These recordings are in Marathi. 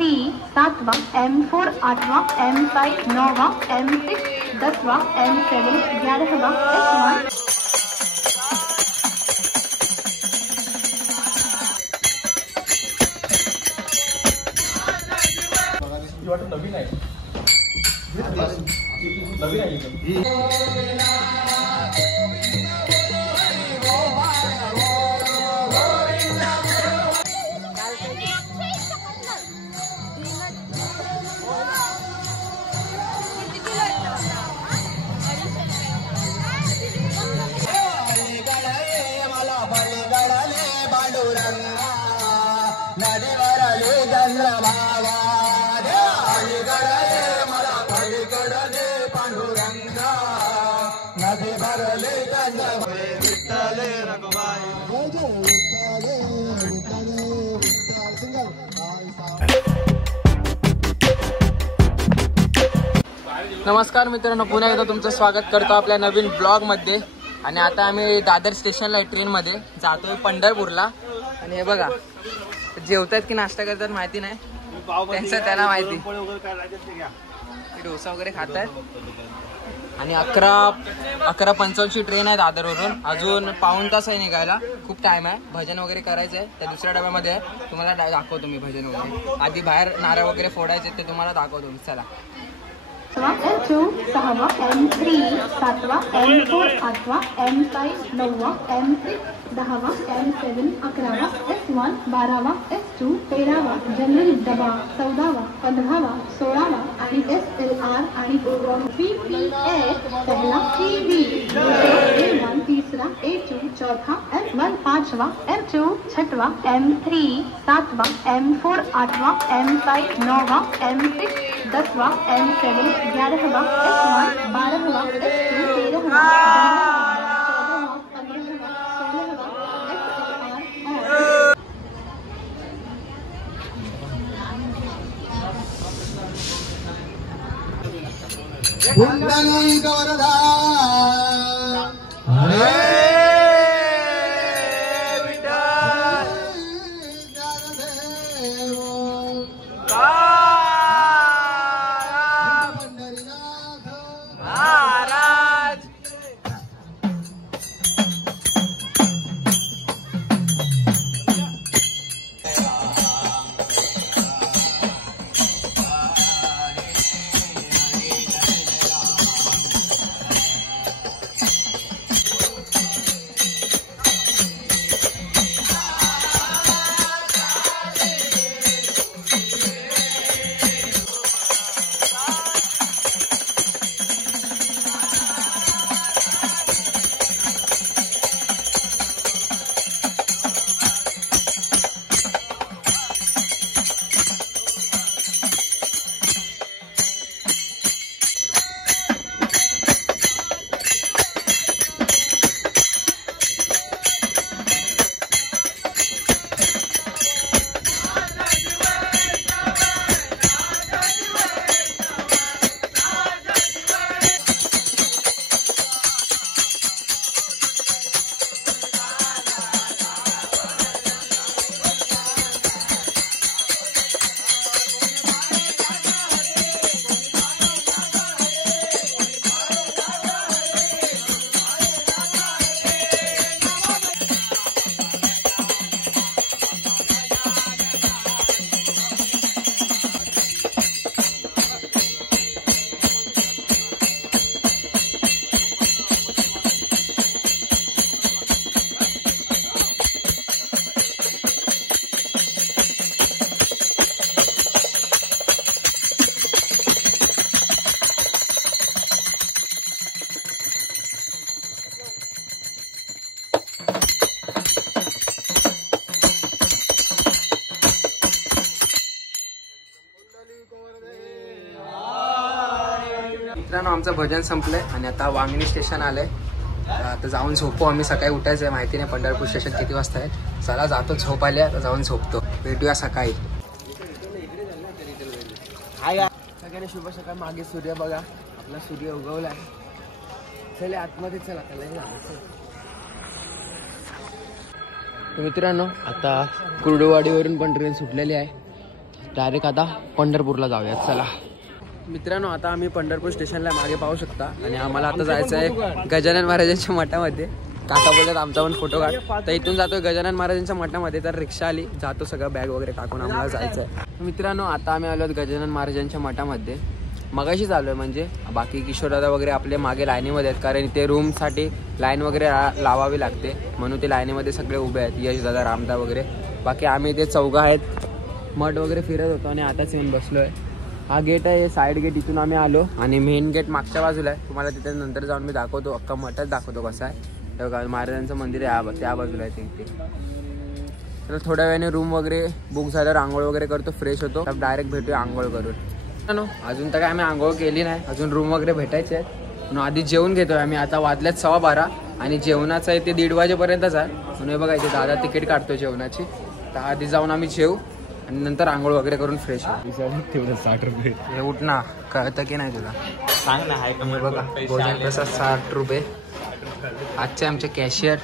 M3 7वां, M4 8वां, M5 9वां, M6 10वां, M7 11वां, S1 नवीन आहे नवीन आहे नमस्कार मित्रांनो, पुन्हा एकदा तुमचं स्वागत करतो आपल्या नवीन ब्लॉग मध्ये। आणि आता आम्ही दादर स्टेशनला आहे, ट्रेन मध्ये जातोय पंढरपूरला। आणि हे बघा, जेवतात की नाश्ता करतात माहिती नाही, त्यांचं त्याला माहिती। डोसा वगैरे खातात। आणि 11:55 ट्रेन आहे दादरवरून, अजून पाऊण तास आहे निघायला, खूप टाइम आहे। भजन वगैरे करायचं आहे, त्या दुसऱ्या डब्यामध्ये आहे, तुम्हाला दाखवतो मी भजन वगैरे। आधी बाहेर नारळ वगैरे फोडायचे ते तुम्हाला दाखवतो मी, चला। M2 6वां, M3 7वां, M4 8वां, M5 9वां, M6 10वां, M7 11वां, S1 12वां, S2 13वां, general डबा 14वां, 15वां, 16वां आणि SLR आणि PPS पहला TV A1 तीसरा, A2 चौथा, M1 पांचवा, M2 छठवां, M3 सातवां, M4 आठवां, M5 9वां, M6 10वां, M7 11वां, S1 12वां, S2 13वां, मित्रांनो, आमचं भजन संपलंय आणि आता वांगणी स्टेशन आलंय। आता जाऊन झोपू आम्ही, सकाळी उठायचं आहे, माहिती नाही पंढरपूर स्टेशन किती वाजता आहे। चला जातो, झोप आली, आता जाऊन झोपतो, भेटूया सकाळी। सगळ्यांनी शुभ सकाळ। मागे सूर्य बघा, आपला सूर्य उगवलाय। चले आतमध्ये, चला त्याला। मित्रांनो, आता कुर्डुवाडीवरून पण ट्रेन सुटलेली आहे। डायरेक्ट आता पंढरपूरला जाऊयात. चला मित्रांनो, आता आम्ही पंढरपूर स्टेशनला मागे पाहू शकता आणि आम्हाला आता जायचं आहे गजानन महाराजांच्या मठामध्ये. काका बोलत आमचा पण फोटो काढ. तर इथून जातोय गजानन महाराजांच्या मठामध्ये. तर रिक्षा आली, जातो सगळं बॅग वगैरे टाकून आम्हाला जायचं आहे. मित्रांनो, आता आम्ही आलो गजानन महाराजांच्या मठामध्ये. मगाशी चालू आहे, म्हणजे बाकी किशोरदादा वगैरे आपले मागे लाईनीमध्ये आहेत, कारण इथे रूमसाठी लाईन वगैरे लावावी लागते, म्हणून ते लाईनीमध्ये सगळे उभे आहेत. यशदादा, रामदा वगैरे. बाकी आम्ही इथे चौघा आहेत, मठ वगैरे फिरत होतो आणि आताच येऊन बसलो आहे. हा गेट आहे, साईड गेट. इथून आम्ही आलो आणि मेन गेट मागच्या बाजूला आहे. तुम्हाला तिथे नंतर जाऊन मी दाखवतो, अख्खा मठच दाखवतो कसा आहे. तेव्हा महाराजांचं मंदिर आहे त्या बाजूला आहे ते. तर थोड्या वेळाने रूम वगैरे बुक झाल्यावर आंघोळ वगैरे करतो, फ्रेश होतो, तर डायरेक्ट भेटूया आंघोळ करून. अजून तर काय आम्ही आंघोळ केली नाही, अजून रूम वगैरे भेटायचे आहेत. म्हणून आधी जेवून घेतोय आम्ही. आता वाजल्यात 12:15 आणि जेवणाचं आहे ते 1:30 वाजेपर्यंतच आहे. म्हणून बघा इथे दादा तिकीट काढतो जेवणाची. तर आधी जाऊन आम्ही जेवू आणि नंतर आंघोळ वगैरे करून फ्रेश होऊ. 60 रुपये. हे उठ ना, कळतं की नाही तुला? सांग ना. हाय कमी बघा भोजन प्रसाद 60 रुपये. आजचे आमचे कॅशियर.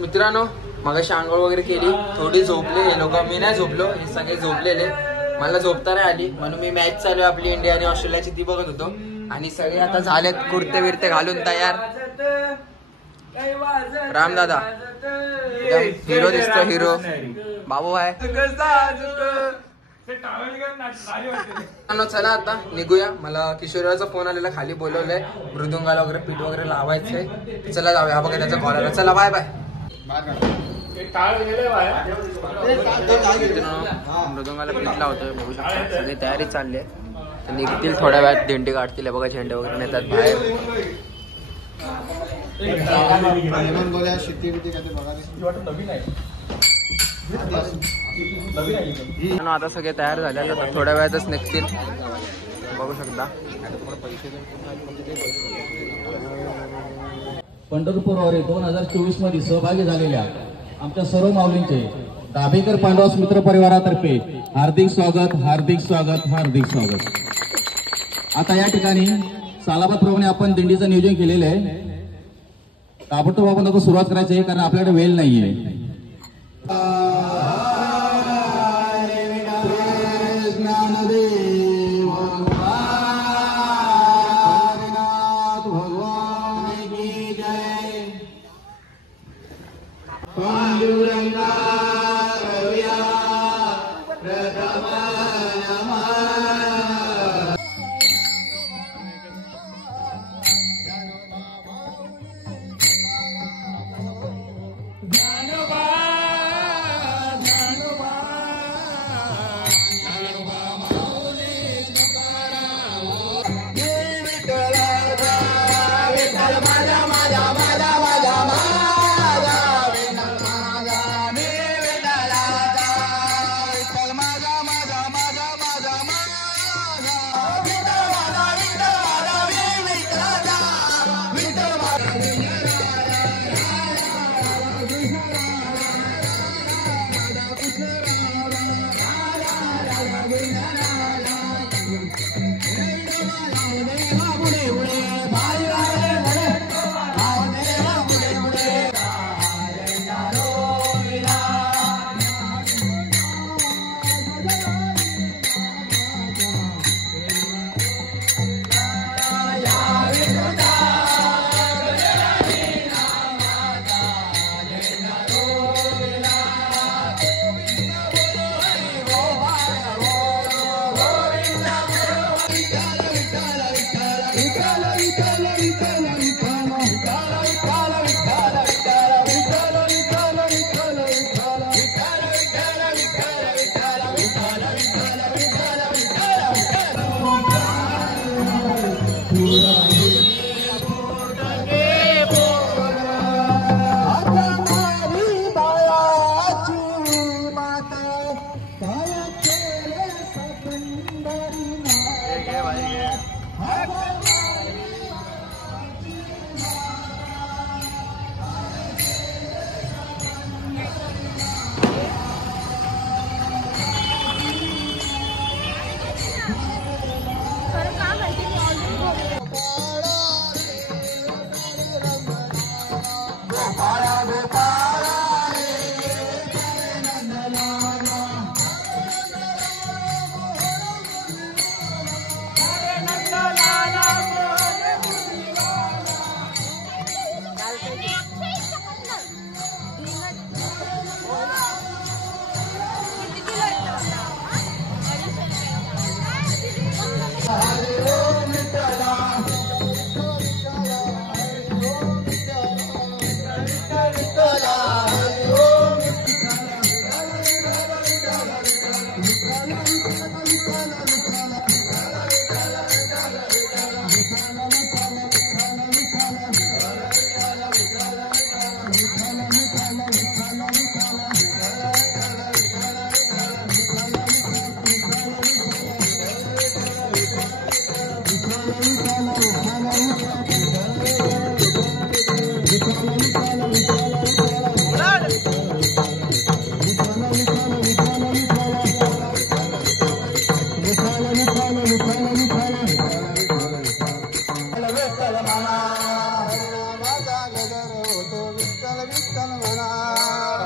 मित्रांनो, मगाशी आंघोळ वगैरे केली, थोडी झोपले हे लोक. मी नाही झोपलो, हे सगळे झोपलेले. मला झोपता नाही आली, म्हणून मी मॅच चालू आहे आपली इंडिया आणि ऑस्ट्रेलियाची ती बघत होतो. आणि सगळे आता झाले कुर्ते बिरते घालून तयार. रामदादा हिरो दिसतो, हिरो. बाबू आहे. चला आता निघूया. मला किशोराचा फोन आलेला, खाली बोलवलंय मृदुंगाला वगैरे पीठ वगैरे लावायचंय. चला जाऊया. हा बघा त्याचा कॉल आला. चला बाय बाय. मृदुंगाला पीठ लावतोय, बघू शकता सगळी तयारी चालली आहे. तर निघतील थोड्या वेळात, दिंडी काढतील. बघा झेंडे वगैरे नेतात बाहेर. आता सगळे तयार झाले, आता थोड्या वेळातच निघतील, बघू शकता. पंढरपूर वारी 2024 मध्ये सहभागी झालेल्या आमच्या सर्व माऊलींचे दाभेकर पांडवास मित्र परिवारातर्फे हार्दिक स्वागत, हार्दिक स्वागत, हार्दिक स्वागत. आता या ठिकाणी सालाबादप्रमाणे आपण दिंडीचं नियोजन केलेलं आहे. ताबडतोब आपण आता सुरुवात करायची आहे, कारण आपल्याकडे वेळ नाहीये.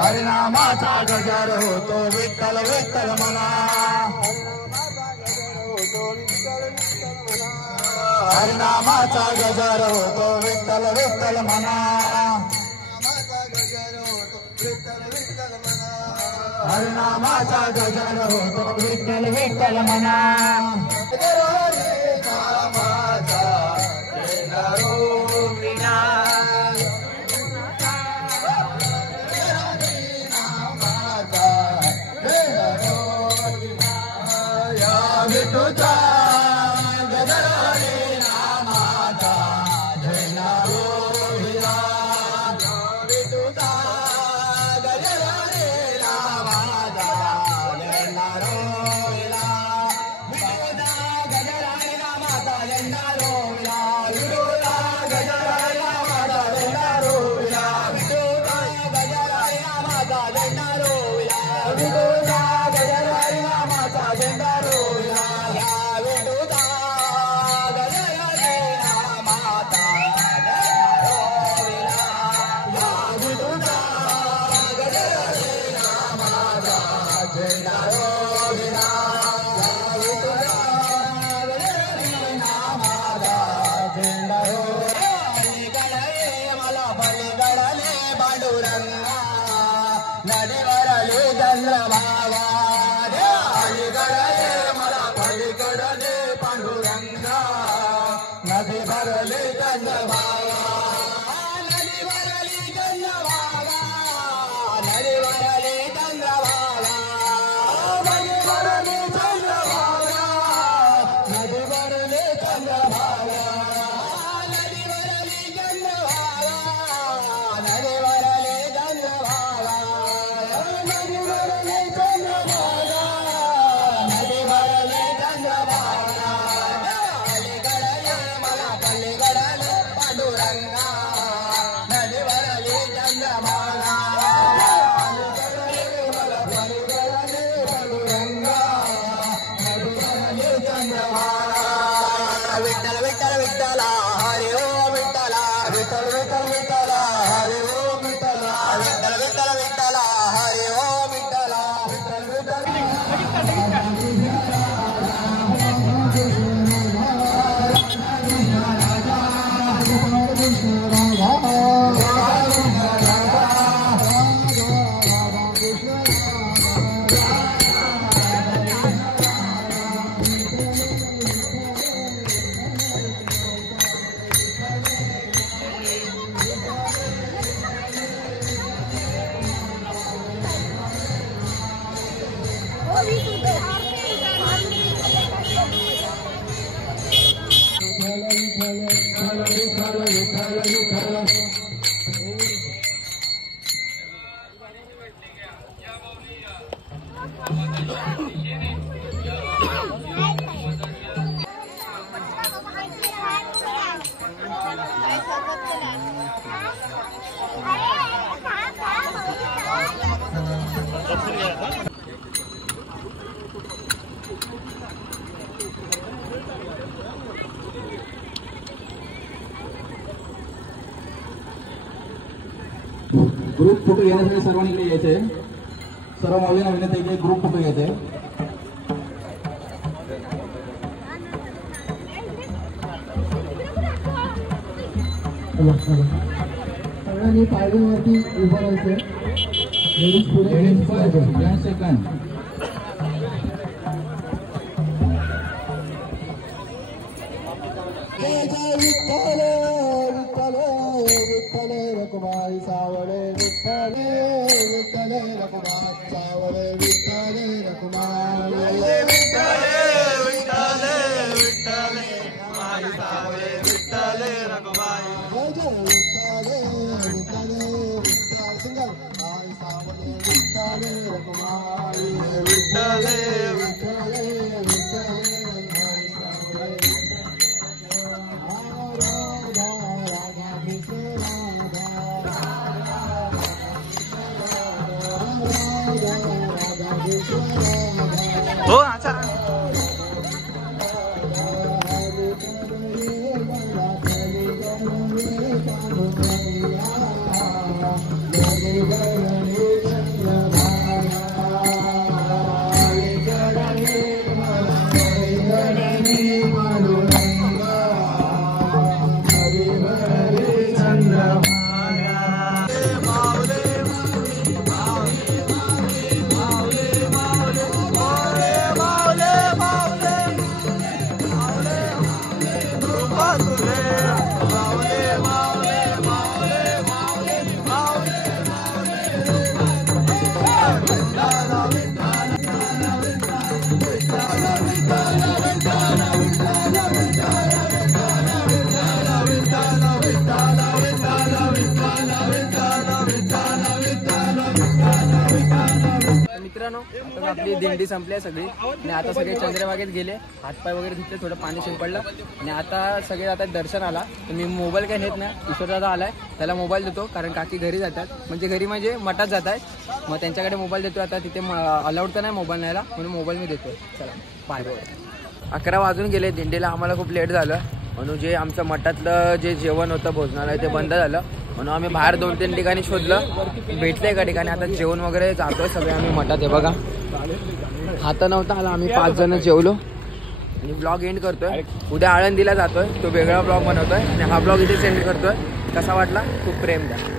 हरिनामाचा गजर होतो विठ्ठल विठ्ठल म्हणा हरिनामाचा गजर होतो विठ्ठल विठ्ठल म्हणा हरिनामाचा गजर होतो विठ्ठल विठ्ठल म्हणा ग्रुप फोटो घेण्यासाठी सर्वांनी इकडे यायचंय. सर्व माऊलींना विनंती आहे की ग्रुप फोटो घ्यायचे. सगळ्यांनी पायरीवरती उभं राहायचं. लेडीज पुढे 10 सेकंद. विठ्ठल विठ्ठल विठ्ठल रखुमाई सावळे विठ्ठल विठ्ठल रखुमाई सावळे विठ्ठल रखुमाई हो अच्छा मित्रांनो, आता आपली दिंडी संपली आहे सगळी आणि आता सगळे चंद्रभागेत गेले, हातपाय वगैरे धुतले, थोडं पाणी शिंपडलं आणि आता सगळे आता दर्शनाला. तर मी मोबाईल काही नेत नाही, ईश्वरदादा आलाय त्याला मोबाईल देतो कारण काकी घरी जातात, म्हणजे घरी म्हणजे मठात जात आहेत, मग त्यांच्याकडे मोबाईल देतो. आता तिथे अलाउड तर नाही मोबाईल न्यायला, म्हणून मोबाईल मी देतो. चला बाय बाय. 11 वाजून गेले, दिंडीला आम्हाला खूप लेट झालं म्हणून जे आमचं मठातलं जे जेवण होतं भोजनालय ते बंद झालं, म्हणून आम्ही बाहेर 2-3 ठिकाणी शोधलं, भेटले एका ठिकाणी. आता जेवण वगैरे जातोय सगळे आम्ही मठात. हे बघा खाता नव्हता आला, आम्ही 5 जण जेवलो आणि ब्लॉग एंड करतोय. उद्या आळंदीला जातोय, तो वेगळा ब्लॉग बनवतोय आणि हा ब्लॉग इथे सेंड करतोय. कसा वाटला खूप प्रेम द्या.